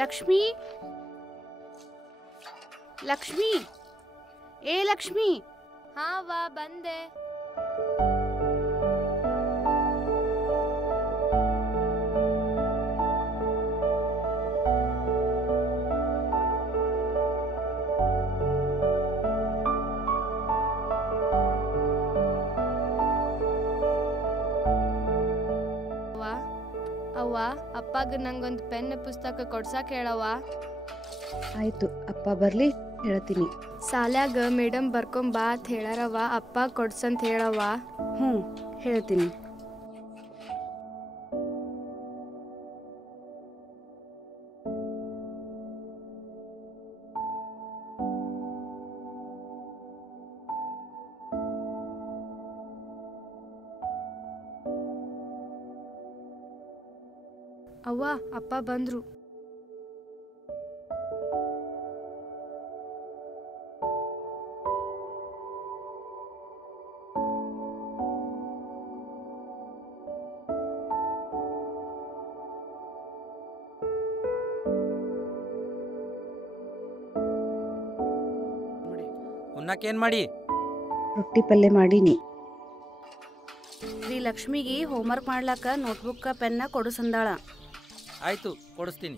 ಲಕ್ಷ್ಮಿ ಲಕ್ಷ್ಮಿ ಏ ಲಕ್ಷ್ಮಿ. ಹಾ ವಾ ಬಂದೆ. ಅವ್ವ ಅಪ್ಪಗ ನಂಗೊಂದು ಪೆನ್ ಪುಸ್ತಕ ಕೊಡ್ಸಾಕ್ ಹೇಳವ್ವ. ಆಯ್ತು, ಅಪ್ಪ ಬರ್ಲಿ ಹೇಳ್ತೀನಿ. ಸಾಲ್ಯಾಗ ಮೇಡಮ್ ಬರ್ಕೊಂಬಾ ಅಂತ ಹೇಳಾರವ್ವ, ಅಪ್ಪ ಕೊಡ್ಸಂತ ಹೇಳವ್ವ. ಹ್ಞೂ ಹೇಳ್ತೀನಿ. ಅವ್ವ ಅಪ್ಪ ಬಂದ್ರು. ಉಣ್ಣಕ್ಕೇನ್ ಮಾಡಿ? ರೊಟ್ಟಿ ಪಲ್ಯ ಮಾಡೀನಿ. ರೀ ಲಕ್ಷ್ಮಿಗೆ ಹೋಮ್ವರ್ಕ್ ಮಾಡ್ಲಾಕ ನೋಟ್ಬುಕ್ ಪೆನ್ನ ಕೊಡಿಸಂದಾಳ. ಆಯ್ತು, ಕೊಡಿಸ್ತೀನಿ.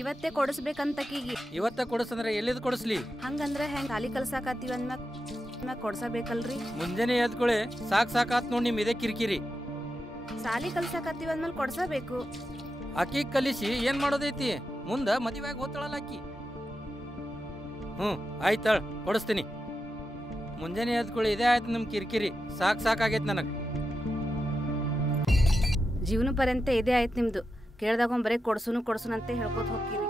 ಇವತ್ತೇ ಕೊಡಿಸ್ಬೇಕಂತಕೀಗಿ. ಇವತ್ತ ಕೊಡಿಸಂದ್ರೆ ಎಲ್ಲಿದ್ ಕೊಡಿಸ್ಲಿ? ಹಂಗಂದ್ರೆ ಹೆಂಗ್ ಸಾಲಿ ಕಲ್ಸಾಕತ್ತೀವಿ ಅಂದ್ಮ್ಯಾಗ ಕೊಡ್ಸಬೇಕಲ್ರಿ. ಮುಂಜಾನೆ ಎದ್ಕೊಳೆ ಸಾಕಾತ್ ನೋಡಿ ನಿಮ್ ಇದೇ ಕಿರಿಕಿರಿ. ಸಾಲಿ ಕಲ್ಸಾಕತ್ತೀವಿ ಅಂದ್ಮೇಲೆ ಕೊಡ್ಸಬೇಕು. ಆಕಿ ಕಲಿಸಿ ಏನ್ ಮಾಡೋದೈತಿ? ಮುಂದ ಮದುವೆಯಾಗಿ ಹೋಗ್ತಾಳಲ್ಲ ಆಕಿ. ಆಯ್ತಾಳ, ಕೊಡಿಸ್ತೀನಿ. ಮುಂಜಾನೆ ಎದ್ಕೊಳ್ಳಿ ಇದೇ ಆಯ್ತು ನಮ್ ಕಿರಿಕಿರಿ. ಸಾಕಾಗೈತಿ ನನಗ್. ಜೀವನ ಪರ್ಯಂತ ಇದೇ ಆಯ್ತು ನಿಮ್ದು. ಕೇಳ್ದಾಗ ಬರೀ ಕೊಡ್ಸುನು ಅಂತ ಹೇಳ್ಕೊತ ಹೋಗ್ತೀರಿ.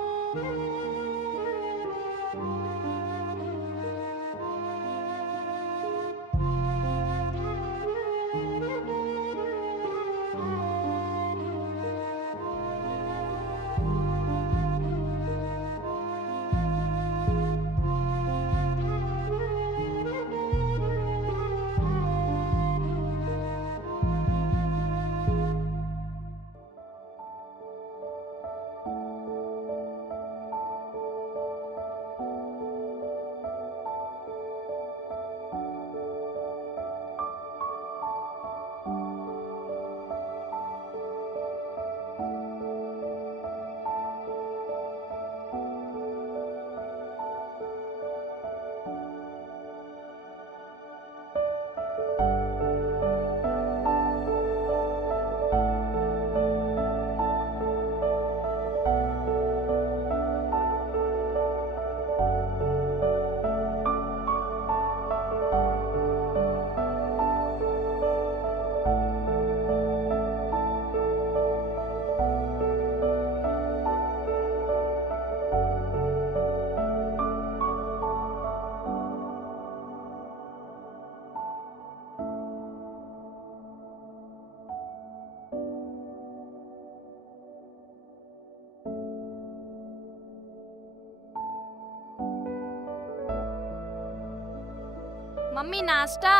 ಮಮ್ಮಿ ನಾಷ್ಟಾ.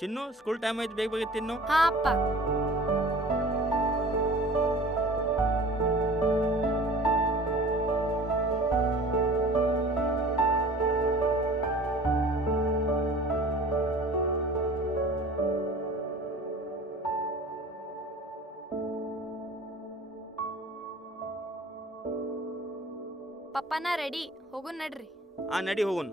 ಚಿನ್ನು ಸ್ಕೂಲ್ ಟೈಮ್ ಆಯ್ತು, ಬೇಗ ತಿನ್ನು. ಹಾ ಅಪ್ಪ. ಪಪ್ಪನ ರೆಡಿ, ಹೋಗು ನಡ್ರಿ. ನಡಿ ಹೋಗುನ್.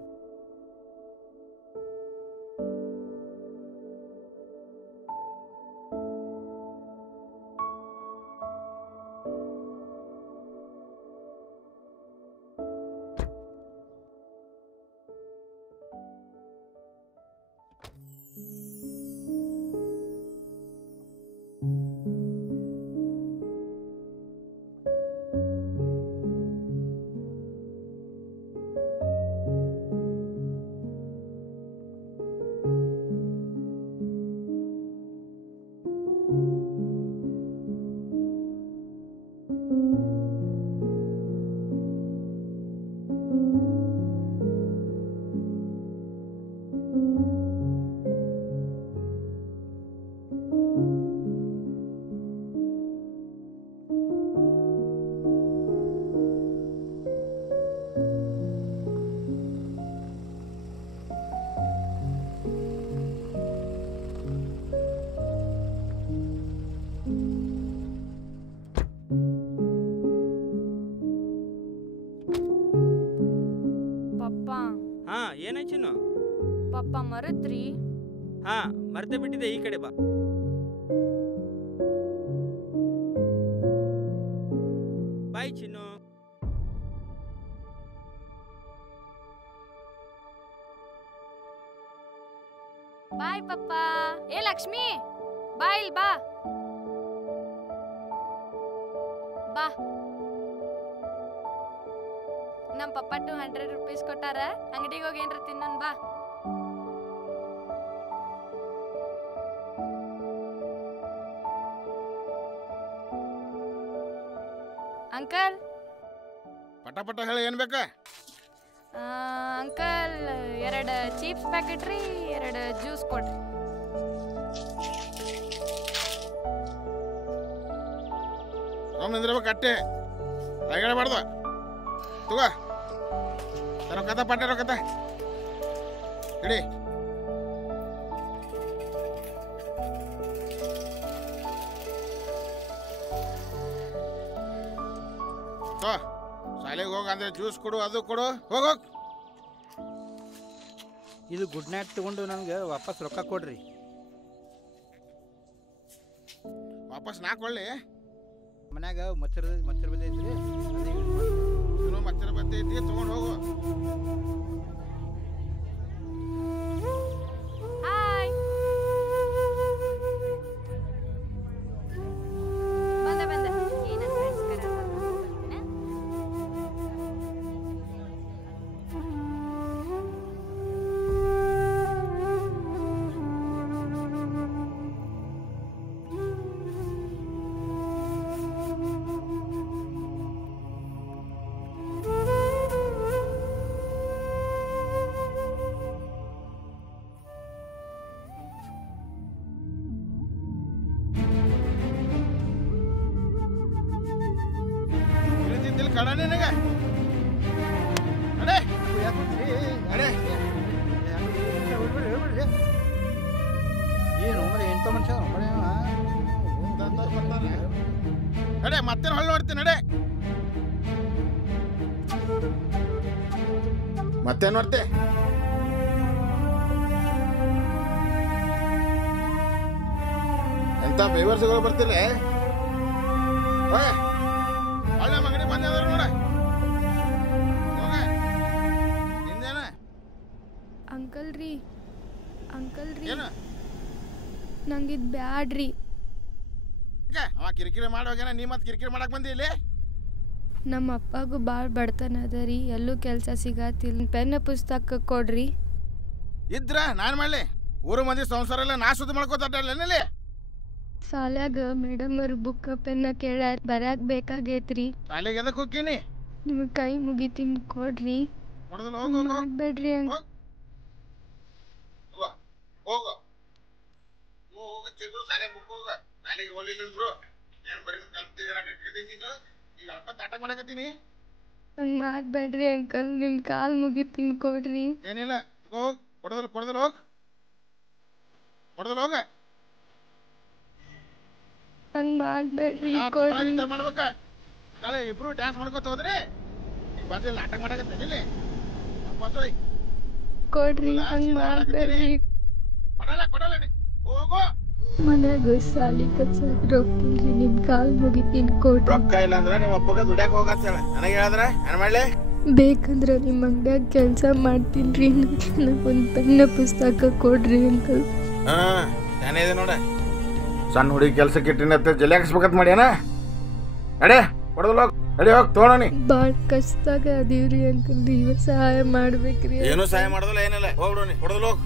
ಪಪ್ಪ ಮರತ್ರಿ? ಹಾ ಮರ್ತೆ ಬಿಟ್ಟಿದೆ, ಈ ಕಡೆ ಬಾ. ಬಾಯ್ ಚಿನ್ನು. ಬಾಯ್ ಪಪ್ಪ. ಏ ಲಕ್ಷ್ಮಿ, ಬಾ ಇಲ್ಲಿ ಬಾ. ಬಾ. ನಮ್ಮ ಪಪ್ಪ 200 ರೂಪೀಸ್ ಕೊಟ್ಟಾರ, ಅಂಗಡಿಗೆ ಹೋಗಿ ಏನ್ರ ತಿನ್ನೋನ್ ಬಾ. ಅಂಕಲ್ ಪಟ ಪಟ ಹೇಳಿ ಏನ್ ಬೇಕಾ? ಅಂಕಲ್ 2 ಚೀಪ್ಸ್ ಪ್ಯಾಕೆಟ್ ರೀ, 2 ಜ್ಯೂಸ್ ಕೊಡ್ರಿ. ನಿಂದ್ರಬೇಕು ಅಟ್ಟೆ, ಹೇಳಬಾರ್ದು. ತಗೋ ರೊಕ್ಕದ ಪಟ್ಟ ರೊಕ್ಕದ ಇಡಿ. ಶಾಲೆಗೆ ಹೋಗ ಅಂದ್ರೆ ಜ್ಯೂಸ್ ಕೊಡು, ಅದು ಕೊಡು, ಹೋಗೋಗ್. ಇದು ಗುಡ್ ನೈಟ್ ತಗೊಂಡು ನನಗೆ ವಾಪಸ್ ರೊಕ್ಕ ಕೊಡ್ರಿ. ವಾಪಸ್ ನಾ ಕೊಳ್ಳಿ? ಮನ್ಯಾಗ ಮಚ್ಚರ ಬದೈತ್ರಿ, ಇನ್ನೂ ಮಚ್ಚರ ಬರ್ತೈತಿ, ತಗೊಂಡು ಹೋಗು. ಹಾಯ್, ಬಂದೆ ಬಂದೆ. ಏನ ಫ್ರೆಂಡ್ಸ್ ಕರೆದ ಬರ್ತೀನ? ಕಡ ನಿನಗೆ ಅಡೇ ಅಡೇ ಏನು ಎಂತ ಮನುಷ್ಯ ಅಡೇ ಮತ್ತೆ ಹೊಳ್ಳಿ ನೋಡ್ತೀನಿ. ಅಡೇ ಮತ್ತೆ ನೋಡ್ತೆ. ಎಂತ ಬೇವರ್ಸ್ಗಳು ಬರ್ತೀರಿ? ಒಳ್ಳೆ ಮಗನಿ ಬಂದಿದ್ರು ನೋಡ. ನಿಂದೇನ ಅಂಕಲ್ ರೀ, ಏನು ನಂಗಿದ್ ಬ್ಯಾಡ್ರಿ. ಅವ ಕಿರಿಕಿರಿ ಮಾಡೋಗೇನ, ನೀ ಮತ್ತೆ ಕಿರಿಕಿರಿ ಮಾಡಕ್ ಬಂದಿ ಇಲ್ಲಿ? ನಮ್ಮ ಅಪ್ಪಗೂ ಭಾಳ ಬಡತನ ಅದ ರೀ, ಎಲ್ಲೂ ಕೆಲಸ ಸಿಗತ್ತಿಲ್ಲ. ಪೆನ್ ಪುಸ್ತಕ ಕೊಡ್ರಿ. ಇದ್ರ ನಾನ್ ಮಾಡ್ಲಿ? ಊರು ಮಂದಿ ಸಂಸಾರ ಎಲ್ಲ ನಾ ಸುದ್ದಿ ಮಾಡ್ಕೋತಾರಲ್ಲಿ. ಶಾಲ್ಯಾಗ ಮೇಡಮ್ ಅವ್ರ ಬುಕ್ ಪೆನ್ನ ಕೇಳ್ಯಾರ, ಬರ್ಯಾಕ್ ಬೇಕಾಗೈತ್ರಿ. ಶಾಲೆಗೆ ಎದಕ್ ಹೋಗ್ತೀನಿ? ನಿಮಗೆ ಕೈ ಮುಗಿತೀನಿ ಕೊಡ್ರಿ. ಮಾಡ್ಬೇಡ್ರಿ. ಹಂಗ್ ಮಾಡ್ಬೇಡ್ರಿ ಅಂಕಲ್, ನಿಮ್ ಕಾಲ್ ಮುಗಿತೀನಿ ಕೊಡ್ರಿ. ಏನಿಲ್ಲ, ಹೋಗ್ ಕೊಡದಲ್ ಹೋಗ್, ಕೊಡದಲ್ ಹೋಗ. ಹಂಗ್ ಮಾಡ್ಬೇಡ್ರಿ ಕೊಡ್ರಿ. ಮಾಡ್ಬೇಕ ನಾಳೆ ಇಬ್ರು ಡ್ಯಾನ್ಸ್ ಮಾಡ್ಕೋತ ಹೋದ್ರಿ ಬಂದಿಲ್ಲ, ನಾಟಕ ಮಾಡಕತ್ತೇನಿಲ್ಲ. ಕೊಡ್ರಿ, ಹಂಗ್ ಮಾಡ್ಬೇಡ್ರಿ. ಕೊಡಲ್ಲ ಹೋಗೋ. ಮನ್ಯಾಗ ಸಾಲಿ ಕಲ್ಸಕ್ ರೊಕ್ಕಿಲ್ರಿ, ನಿಮ್ ಕಾಲ್ ಮುಗಿತೀನಿ ಕೊಡ್ರಿ. ರೊಕ್ಕ ಇಲ್ಲ ಅಂದ್ರೆ ನಿಮ್ಮ ಅಪ್ಪಗ ದುಡ್ಯಾಕ ಹೋಗತ್ತೇಳ, ನನಗೆ ಹೇಳಿದ್ರ ಏನ್ ಮಾಡ್ಲಿ? ಬೇಕಂದ್ರ ನಿಮ್ ಅಂಗಡ್ಯಾಗ ಕೆಲ್ಸ ಮಾಡ್ತೀನ್ರಿ, ನನಗೊಂದ್ ಪೆನ್ನ ಪುಸ್ತಕ ಕೊಡ್ರಿ ಅಂಕಲ್. ಏನಿದೆ ನೋಡ, ಸಣ್ಣ ಹುಡುಗಿ ಕೆಲ್ಸಕ್ಕೆ ಇಟ್ಟಿನತ್ತ ಜಲೆ ಹಾಕಿಸ್ಬೇಕತ್ ಮಾಡ್ಯಾನ. ನಡೆ ಕೊಡದಲ್ ಹೋಗ್, ನಡಿ ಹೋಗ್ ತೋಣಿ. ಬಾಳ್ ಕಷ್ಟದಾಗ ಅದೀವ್ರಿ ಅಂಕಲ್, ನೀವ ಸಹಾಯ ಮಾಡ್ಬೇಕ್ರಿ. ಏನು ಸಹಾಯ ಮಾಡೋದಿಲ್ಲ, ಏನಿಲ್ಲ, ಹೋಗ್ಬಿಡೋನಿ, ಕೊಡದಲ್ ಹೋಗ್.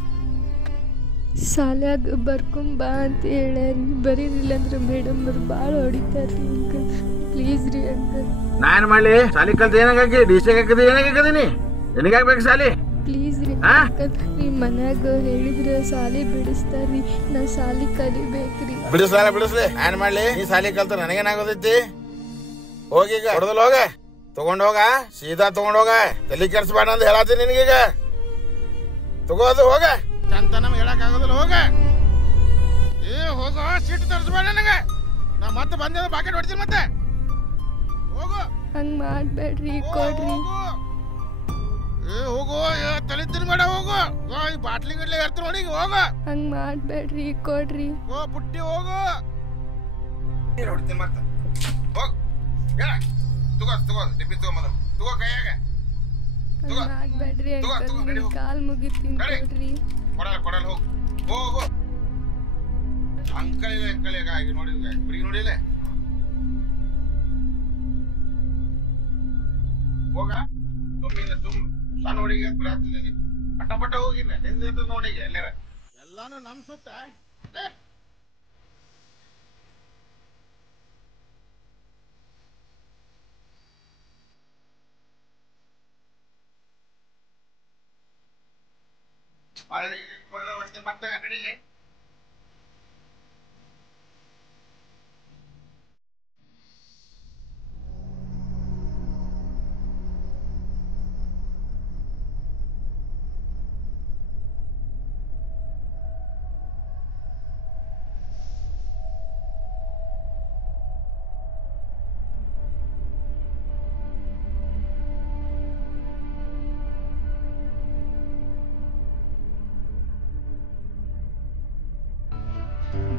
ಶಾಲ್ಯಾಗ ಬರ್ಕೊಂಬಾ ಅಂತ ಹೇಳ್ಯಾರಿ, ಬರೀರಿಲ್ಲ ಅಂದ್ರೆ ಮೇಡಮ್ ಅವ್ರು ಭಾಳ ಹೊಡಿತಾರ್ರಿ ಅಂಕಲ್. ಪ್ಲೀಸ್ ರೀ ಅಂಕಲ್. ನಾನ್ ಮಾಡ್ಲಿ? ಶಾಲಿ ಕಲ್ತ ಏನಾಗಿ ಡಿಸ್ಟಿಕ್ ಹಾಕದಿ, ಏನಾಗದೀನಿ? ನಿನಗಾಗ್ಬೇಕು ಶಾಲಿ? ಪ್ಲೀಸ್ ರೀ ಅಂಕಲ್, ನಿಮ್ ಮನ್ಯಾಗ ಹೇಳಿದ್ರ ಶಾಲಿ ಬಿಡಿಸ್ತಾರ್ರಿ, ನಾ ಶಾಲಿ ಕಲಿಬೇಕ್ರಿ. ಬಿಡಿಸ್ಲಿ ನಾನ್ ಮಾಡ್ಲಿ? ನೀ ಶಾಲಿ ಕಲ್ತ ನನಗೇನಾಗೋದೈತಿ? ಹೋಗೀಗ ಹೊಡೆದಲ್ ಹೋಗ, ತಗೊಂಡ್ ಹೋಗ, ಸೀದಾ ತಗೊಂಡ್ ಹೋಗ, ತಲೆ ಕೆಡ್ಸ್ಬೇಡ ಅಂತ ಹೇಳತ್ತೀನಿ ನಿನಗೀಗ. ತಗೋದು ಹೋಗ, ಚಂತ ನಮ್ಗೆ ಹೇಳಕ್ ಆಗೋದಿಲ್ಲ, ಹೋಗ. ಹೋಗೋ, ಸೀಟ್ ತರಿಸ್ಬೇಡ ನನಗೆ, ನಾ ಮತ್ತೆ ಬಂದ ಬಾಕೆಟ್ ಹೊಡ್ತೀನಿ ಮತ್ತೆ. ಹೋಗು. ಹಂಗ್ ಮಾಡ್ಬೇಡ್ರಿ, ಕೊಡ್ರಿ. ಹೋಗು ತಲೆ ತಿನ್ಬೇಡ ಹೋಗು ಈ ಬಾಟ್ಲಿ ಗಡ್ಲೆ ಇರ್ತ ನೋಡಿ ಹೋಗ ಹಂಗೆ ಮಾಡಬೇಡ್ರಿ ಕೊಡ್ರಿ ಓ ಪುಟ್ಟಿ ಹೋಗು ಹೊಡಿತೀನಿ ಮತ್ತೆ ಹೋಗ್ ತಗೋ ಡಿಬ್ಬಿ ತಗೋ ಕೈಯಾಗ ಮಾಡಬೇಡ್ರಿ ಅಂಕಲ್ ಕಾಲ್ ಮುಗಿತೀನಿ ಕೊಡ್ರಿ ಹೋಗು ಅಂಕಲ್ ನೋಡಿ ನೋಡಿಲ್ಲ ಹೋಗ ಸಣ್ಣ ಹುಡುಗಿ ಪಟ ಹೋಗಿಲ್ಲ ನಿಂದ ನೋಡಿ ಎಲ್ಲಾರ ಎಲ್ಲಾನು ನಮ್ ಸುತ್ತ ಮತ್ತೆ ಕಡೆಗೆ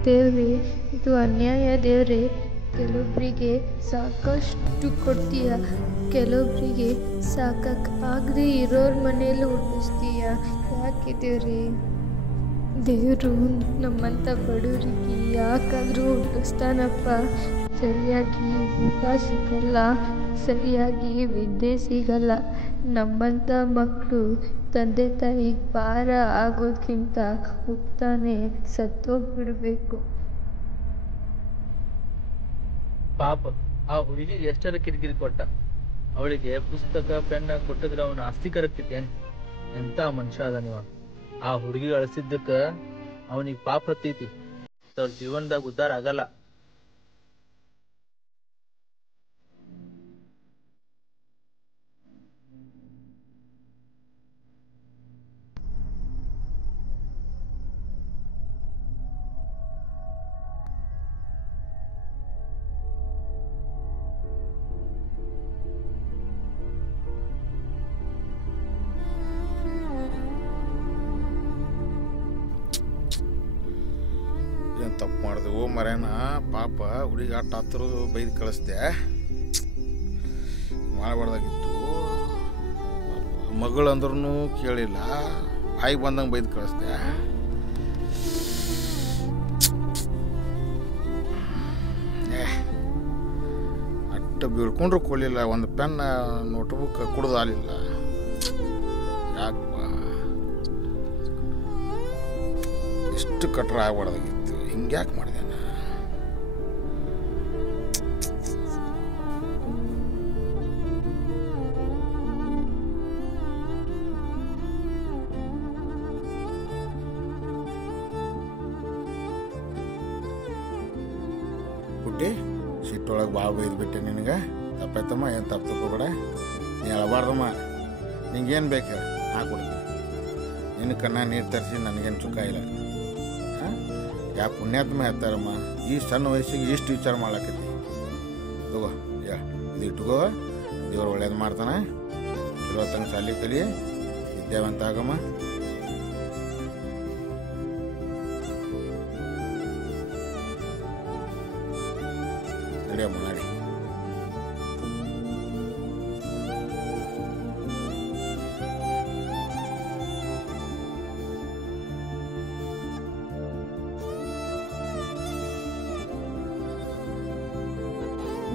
ದೇವ್ರಿ ಇದು ಅನ್ಯಾಯ ದೇವ್ರಿ. ಕೆಲವೊಬ್ಬರಿಗೆ ಸಾಕಷ್ಟು ಕೊಡ್ತೀಯ, ಕೆಲವೊಬ್ಬರಿಗೆ ಸಾಕಾಗದೆ ಇರೋರ ಮನೇಲಿ ಹುಟ್ಟಿಸ್ತೀಯ. ಯಾಕೆ ದೇವ್ರಿ? ದೇವರು ನಮ್ಮಂಥ ಬಡವರಿಗೆ ಯಾಕಾದರೂ ಹುಟ್ಟಿಸ್ತಾನಪ್ಪ. ಸರಿಯಾಗಿ ಊಟ ಸಿಗಲ್ಲ, ಸರಿಯಾಗಿ ವಿದ್ಯೆ ಸಿಗಲ್ಲ. ನಮ್ಮಂಥ ಮಕ್ಕಳು ತಂದೆ ತಾಯಿಗೆ ಭಾರ ಆಗೋದಕ್ಕಿಂತ ಹುಟ್ತಾನೆ ಸತ್ತೋಗ್ಬಿಡ್ಬೇಕು. ಪಾಪ ಆ ಹುಡುಗಿಗೆ ಎಷ್ಟರ ಕಿರಿಕಿರಿ ಕೊಟ್ಟ. ಅವಳಿಗೆ ಪುಸ್ತಕ ಪೆನ್ನ ಕೊಟ್ಟಿದ್ರೆ ಅವನ ಆಸ್ತಿಕರಕ್ಕಿದ್ದೇನೆ. ಎಂತ ಮನುಷ್ಯ ಅದ ನೀವ. ಆ ಹುಡುಗಿ ಅಳಿಸಿದ್ದಕ್ಕ ಅವನಿಗೆ ಪಾಪ ಹತ್ತೈತಿ. ಅವ್ರ ಜೀವನದಾಗ ಉದ್ಧಾರ ಆಗಲ್ಲ. ಏನು ತಪ್ಪು ಮಾಡಿದೆವು ಮರೇನ. ಪಾಪ ಹುಡುಗಿ ಆಟ ಹತ್ತಿರ ಬೈದು ಕಳಿಸ್ದೆ, ಮಾಡಬಾರ್ದಾಗಿತ್ತು. ಮಗಳು ಅಂದ್ರೂ ಕೇಳಿಲ್ಲ, ಬಾಯಿಗೆ ಬಂದಂಗೆ ಬೈದು ಕಳಿಸ್ದೆ. ಅಟ್ಟು ಬೀಳ್ಕೊಂಡ್ರು ಕೊಡಲಿಲ್ಲ, ಒಂದು ಪೆನ್ ನೋಟ್ಬುಕ್ ಕುಡ್ದು ಆಲಿಲ್ಲ. ಯಾಕಪ್ಪ ಇಷ್ಟು ಕಟ್ರ ಆಗ್ಬಾರ್ದಾಗಿತ್ತು, ಹಿಂಗ್ಯಾಕೆ ಮಾಡಿದೆ ನಾ? ಪುಟ್ಟಿ ಸಿಟ್ಟೊಳಗೆ ಭಾಳ ಬೈದ್ಬಿಟ್ಟೆ ನಿನಗೆ. ತಪ್ಪಾಯ್ತಮ್ಮ, ಏನು ತಪ್ಪು ತಗೋಬೇಡ. ನೀ ಹೇಳಬಾರ್ದಮ್ಮ. ನಿಂಗೇನು ಬೇಕು ಹಾಕ್ಕೊಡ್ತೀನಿ. ನಿನ್ನ ಕಣ್ಣ ನೀರು ತರಿಸಿ ನನಗೇನು ಸುಖ ಇಲ್ಲ. ಯಾ ಪುಣ್ಯಾತ್ಮ ಹೇಳ್ತಾರಮ್ಮ, ಈ ಸಣ್ಣ ವಯಸ್ಸಿಗೆ ಇಷ್ಟು ವಿಚಾರ ಮಾಡ್ಲಾಕೈತಿ. ತಗೋ ಇದು ಇಟ್ಕೋ, ದೇವ್ರು ಒಳ್ಳೇದು ಮಾಡ್ತಾನೆ. ಚಲೋ ತಂಗ ಶಾಲೆ ಕಲಿ, ವಿದ್ಯಾವಂತ ಆಗಮ್ಮ. ನಡಿಯಮ್ಮ ನಡಿ.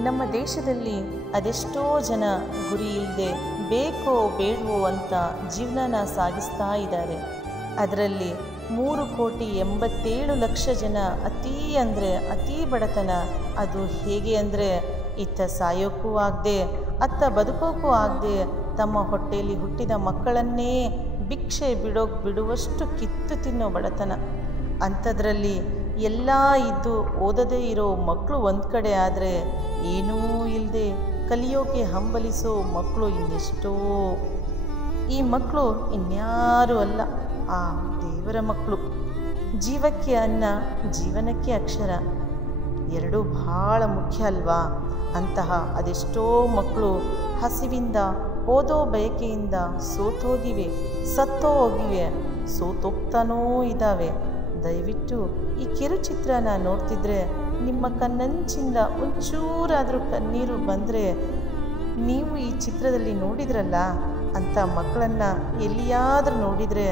ನಮ್ಮ ದೇಶದಲ್ಲಿ ಅದೆಷ್ಟೋ ಜನ ಗುರಿ ಇಲ್ಲದೆ ಬೇಕೋ ಬೇಡವೋ ಅಂತ ಜೀವನನ ಸಾಗಿಸ್ತಾ ಇದ್ದಾರೆ. ಅದರಲ್ಲಿ 3,87,00,000 ಜನ ಅತೀ ಬಡತನ. ಅದು ಹೇಗೆ ಅಂದರೆ, ಇತ್ತ ಸಾಯೋಕ್ಕೂ ಆಗದೆ ಅತ್ತ ಬದುಕೋಕ್ಕೂ ಆಗದೆ ತಮ್ಮ ಹೊಟ್ಟೆಯಲ್ಲಿ ಹುಟ್ಟಿದ ಮಕ್ಕಳನ್ನೇ ಭಿಕ್ಷೆ ಬಿಡುವಷ್ಟು ಕಿತ್ತು ತಿನ್ನೋ ಬಡತನ. ಅಂಥದ್ರಲ್ಲಿ ಎಲ್ಲ ಇದ್ದು ಓದದೇ ಇರೋ ಮಕ್ಕಳು ಒಂದು ಕಡೆ ಆದರೆ, ಏನೂ ಇಲ್ಲದೆ ಕಲಿಯೋಕೆ ಹಂಬಲಿಸೋ ಮಕ್ಕಳು ಇನ್ನೆಷ್ಟೋ. ಈ ಮಕ್ಕಳು ಇನ್ಯಾರೂ ಅಲ್ಲ, ಆ ದೇವರ ಮಕ್ಕಳು. ಜೀವಕ್ಕೆ ಅನ್ನ, ಜೀವನಕ್ಕೆ ಅಕ್ಷರ, ಎರಡೂ ಬಹಳ ಮುಖ್ಯ ಅಲ್ವಾ? ಅಂತಹ ಅದೆಷ್ಟೋ ಮಕ್ಕಳು ಹಸಿವಿಂದ ಓದೋ ಬಯಕೆಯಿಂದ ಸೋತೋಗಿವೆ, ಸತ್ತೋ ಹೋಗಿವೆ, ಸೋತೋಗ್ತಾನೋ ಇದ್ದಾವೆ. ದಯವಿಟ್ಟು ಈ ಕಿರುಚಿತ್ರನ ನೋಡ್ತಿದ್ರೆ ನಿಮ್ಮ ಕಣ್ಣಂಚಿಂದ ಒಂಚೂರಾದರೂ ಕಣ್ಣೀರು ಬಂದರೆ, ನೀವು ಈ ಚಿತ್ರದಲ್ಲಿ ನೋಡಿದ್ರಲ್ಲ ಅಂಥ ಮಕ್ಕಳನ್ನು ಎಲ್ಲಿಯಾದರೂ ನೋಡಿದರೆ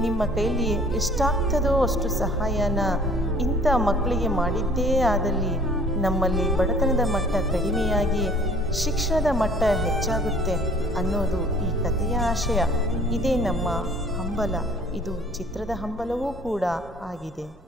ನಿಮ್ಮ ಕೈಲಿ ಎಷ್ಟಾಗ್ತದೋ ಅಷ್ಟು ಸಹಾಯನ ಇಂಥ ಮಕ್ಕಳಿಗೆ ಮಾಡಿದ್ದೇ ಆದಲ್ಲಿ ನಮ್ಮಲ್ಲಿ ಬಡತನದ ಮಟ್ಟ ಕಡಿಮೆಯಾಗಿ ಶಿಕ್ಷಣದ ಮಟ್ಟ ಹೆಚ್ಚಾಗುತ್ತೆ ಅನ್ನೋದು ಈ ಕಥೆಯ ಆಶಯ. ಇದೇ ನಮ್ಮ ಹಂಬಲ. ಇದು ಚಿತ್ರದ ಹಂಬಲವೂ ಕೂಡ ಆಗಿದೆ.